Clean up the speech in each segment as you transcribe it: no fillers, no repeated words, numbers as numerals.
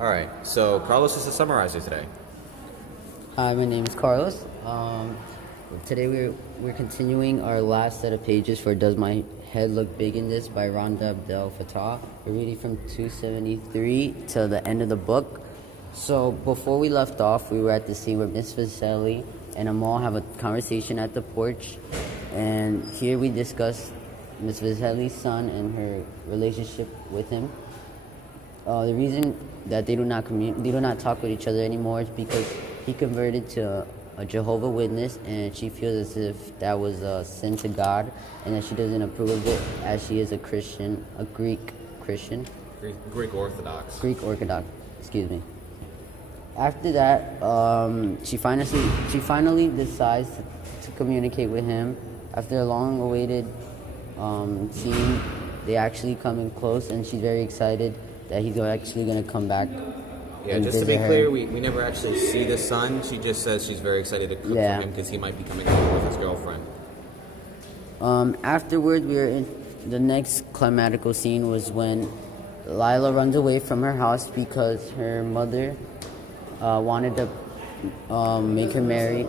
All right, so Carlos is the summarizer today. Hi, my name is Carlos. Today we're continuing our last set of pages for "Does My Head Look Big in This" by Rhonda Abdel Fattah. We're reading from 273 to the end of the book. So before we left off, we were at the scene where Miss Vaselli and Amal have a conversation at the porch, and here we discuss Miss Vaselli's son and her relationship with him. The reason that they do not talk with each other anymore is because he converted to a Jehovah Witness, and she feels as if that was a sin to God, and that she doesn't approve of it, as she is a Christian, a Greek Christian, Greek Orthodox. Greek Orthodox. Excuse me. After that, she finally decides to communicate with him. After a long-awaited scene, they actually come in close, and she's very excited that he's actually going to come back. Yeah, just to be clear, we never actually see the son. She just says she's very excited to cook for him because he might be coming home with his girlfriend. Afterwards, we were in the next climactical scene was when Lila runs away from her house because her mother wanted to make her marry.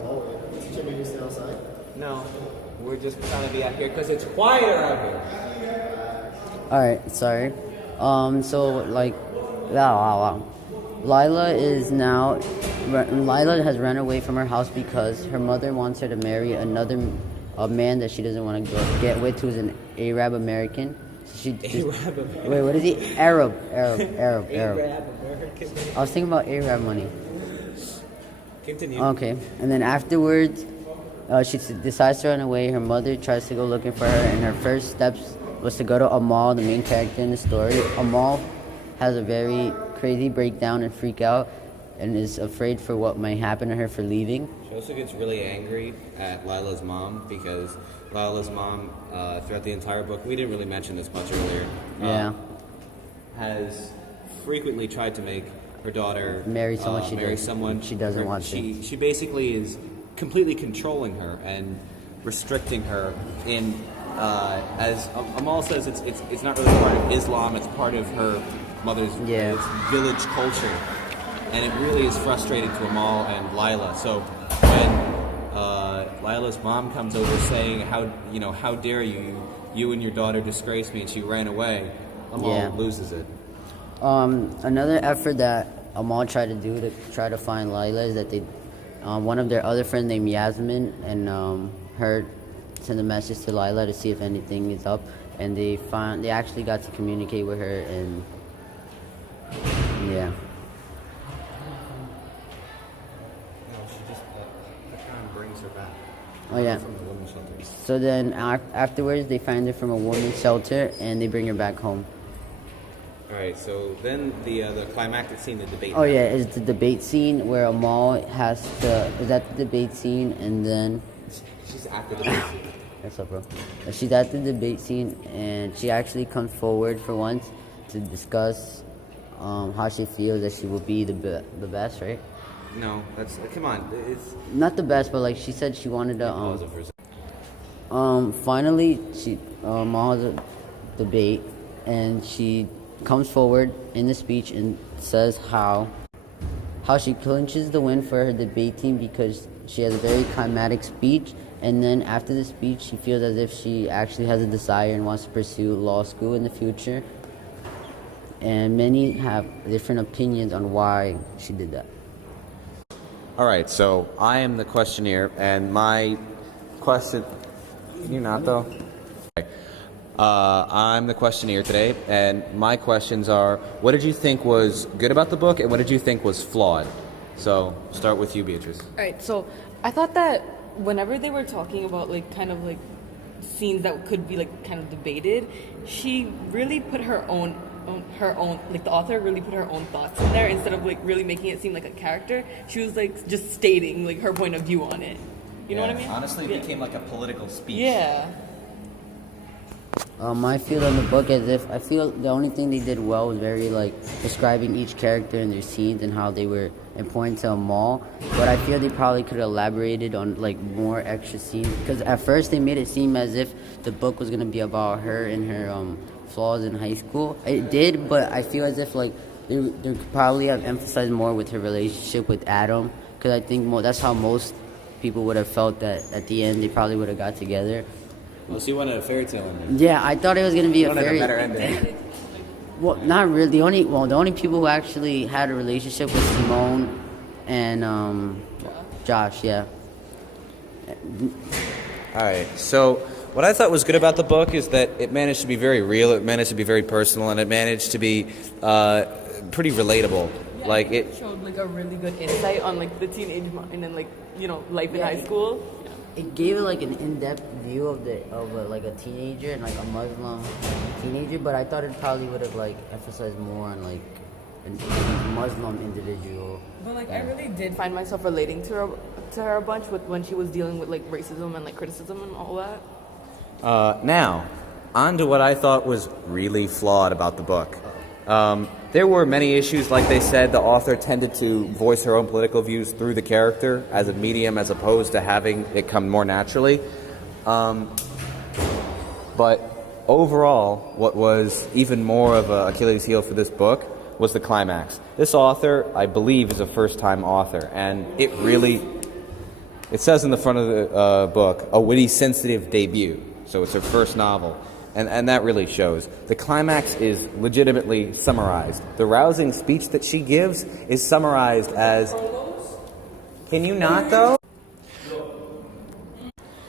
No, we're just trying to be out here because it's quieter out here. All right, sorry. Lila has run away from her house because her mother wants her to marry a man that she doesn't want to get with, who's an Arab American. Arab American. Wait, what is he? Arab. Arab American. I was thinking about Arab money. Continue. Okay, and then afterwards, she decides to run away. Her mother tries to go looking for her, and her first steps was to go to Amal, the main character in the story. Amal has a very crazy breakdown and freak out, and is afraid for what might happen to her for leaving. She also gets really angry at Lila's mom because Lila's mom, throughout the entire book, we didn't really mention this much earlier, has frequently tried to make her daughter marry someone she doesn't want to. She basically is completely controlling her and restricting her in, as Amal says, it's not really part of Islam, it's part of her mother's village culture, and it really is frustrating to Amal and Lila. So when Lila's mom comes over saying, how dare you and your daughter disgrace me, and she ran away, Amal loses it. Another effort that Amal tried to do to try to find Lila is that they, one of their other friends named Yasmin and her send a message to Lila to see if anything is up, and they actually got to communicate with her, and No, she just kind of brings her back. Oh yeah. From the women's shelter. So then afterwards, they find her from a women's shelter, and they bring her back home. All right, so then the climactic scene, the debate. Oh yeah, it's the debate scene where Amal is at the debate scene, and then she's at the debate scene. What's up, bro? She's at the debate scene, and she actually comes forward for once to discuss how she feels that she will be the best, right? No, come on. It's not the best, but like she said, she wanted to. Finally, she Amal has a debate, and she comes forward in the speech and says how she clinches the win for her debate team because she has a very climatic speech, and then after the speech she feels as if she actually has a desire and wants to pursue law school in the future, and many have different opinions on why she did that. All right, so I am the questionnaire, and my question... You're not, though? Okay. I'm the questionnaire today, and my questions are, what did you think was good about the book, and what did you think was flawed? So, start with you, Beatrice. All right, so I thought that whenever they were talking about, scenes that could be, kind of debated, she really put her own, the author really put her own thoughts in there instead of, really making it seem like a character. She was, just stating, her point of view on it. You know what I mean? Honestly, it became like a political speech. Yeah. I feel in the book as if I feel the only thing they did well was very describing each character and their scenes and how they were important to Amal. But I feel they probably could have elaborated on more extra scenes, because at first they made it seem as if the book was gonna be about her and her flaws in high school. It did, but I feel as if they could probably have emphasized more with her relationship with Adam, because I think that's how most people would have felt that at the end they probably would have got together. Well, she wanted a fairy tale ending. Yeah, I thought it was gonna be a Wanted a fairy. better ending. Well, not really. The only people who actually had a relationship was Simone and Josh. Yeah. All right. So what I thought was good about the book is that it managed to be very real. It managed to be very personal, and it managed to be pretty relatable. Yeah, Like it showed like a really good insight on like the teenage mind and like life in high school. It gave it like an in-depth view of like a teenager and like a Muslim teenager, but I thought it probably would have like emphasized more on like a Muslim individual. But like I really did find myself relating to her a bunch with when she was dealing with like racism and like criticism and all that. Now, on to what I thought was really flawed about the book. There were many issues, like they said, the author tended to voice her own political views through the character as a medium as opposed to having it come more naturally. But overall, what was even more of an Achilles heel for this book was the climax. This author, I believe, is a first-time author, and it says in the front of the book, a witty, sensitive debut. So it's her first novel. And that really shows. The climax is legitimately summarized. The rousing speech that she gives is summarized as, "Can you not, though?"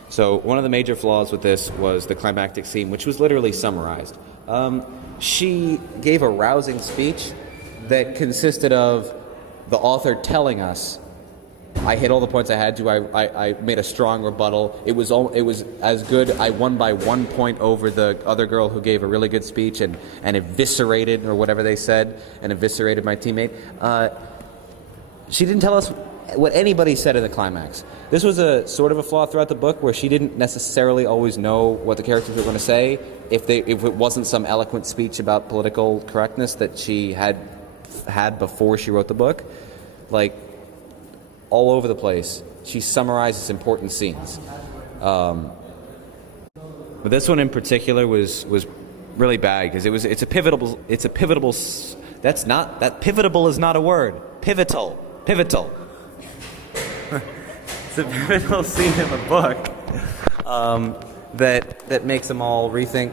So one of the major flaws with this was the climactic scene, which was literally summarized. She gave a rousing speech that consisted of the author telling us, I hit all the points I had to. I made a strong rebuttal. It was as good. I won by 1 point over the other girl who gave a really good speech and eviscerated, or whatever they said, and eviscerated my teammate. She didn't tell us what anybody said in the climax. This was a sort of a flaw throughout the book, where she didn't necessarily always know what the characters were going to say if it wasn't some eloquent speech about political correctness that she had before she wrote the book. Like, all over the place, she summarizes important scenes. But this one in particular was really bad because it's a pivotal. Pivotable is not a word. Pivotal. It's a pivotal scene in the book that makes them all rethink.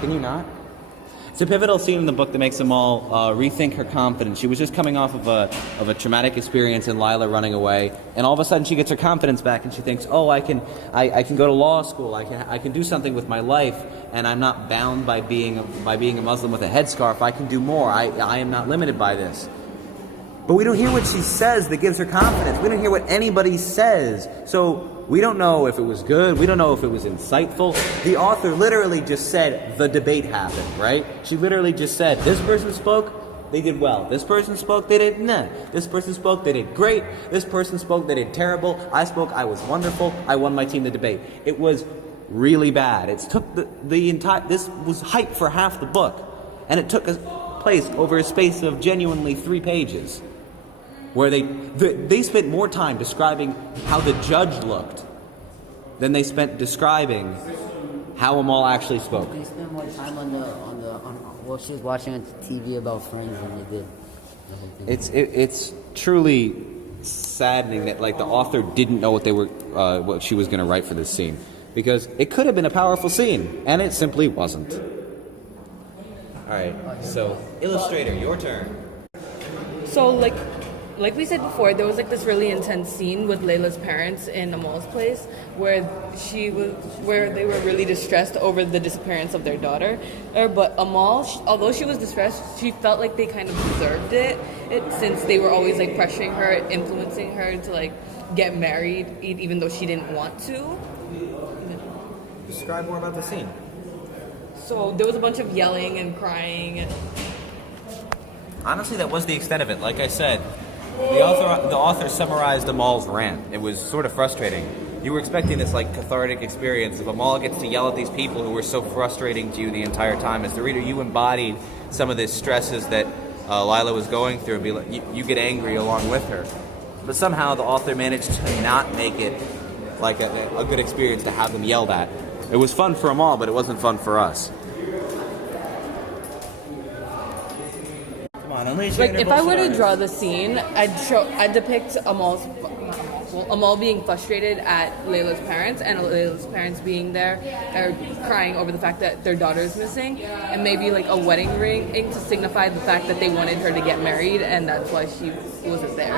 Can you not? It's a pivotal scene in the book that makes them all rethink her confidence. She was just coming off of a traumatic experience in Lila running away, and all of a sudden she gets her confidence back, and she thinks, "Oh, I can go to law school. I can do something with my life, and I'm not bound by being a Muslim with a headscarf. I can do more. I am not limited by this." But we don't hear what she says that gives her confidence. We don't hear what anybody says. So we don't know if it was good. We don't know if it was insightful. The author literally just said the debate happened, right? She literally just said, this person spoke, they did well. This person spoke, they did nah. This person spoke, they did great. This person spoke, they did terrible. I spoke, I was wonderful. I won my team the debate. It was really bad. It took the entire, this was hype for half the book. And it took place over a space of genuinely 3 pages. Where they spent more time describing how the judge looked than they spent describing how Amal actually spoke. They spent more time on what she was watching on TV about Friends than they did the whole thing. It's truly saddening that like the author didn't know what she was going to write for this scene, because it could have been a powerful scene and it simply wasn't. All right, so illustrator, your turn. So like we said before, there was like this really intense scene with Layla's parents in Amal's place where they were really distressed over the disappearance of their daughter. But Amal, although she was distressed, she felt like they kind of deserved it since they were always like pressuring her, influencing her to like get married, even though she didn't want to. Describe more about the scene. So there was a bunch of yelling and crying. And honestly, that was the extent of it. Like I said, the author summarized Amal's rant. It was sort of frustrating. You were expecting this like cathartic experience of Amal gets to yell at these people who were so frustrating to you the entire time. As the reader, you embodied some of the stresses that Lila was going through, and be like, you get angry along with her. But somehow the author managed to not make it like a good experience to have them yelled at. It was fun for Amal, but it wasn't fun for us. Come Like if I were to draw the scene, I'd depict Amal being frustrated at Layla's parents, and Layla's parents being there or crying over the fact that their daughter is missing, and maybe like a wedding ring to signify the fact that they wanted her to get married, and that's why she wasn't there.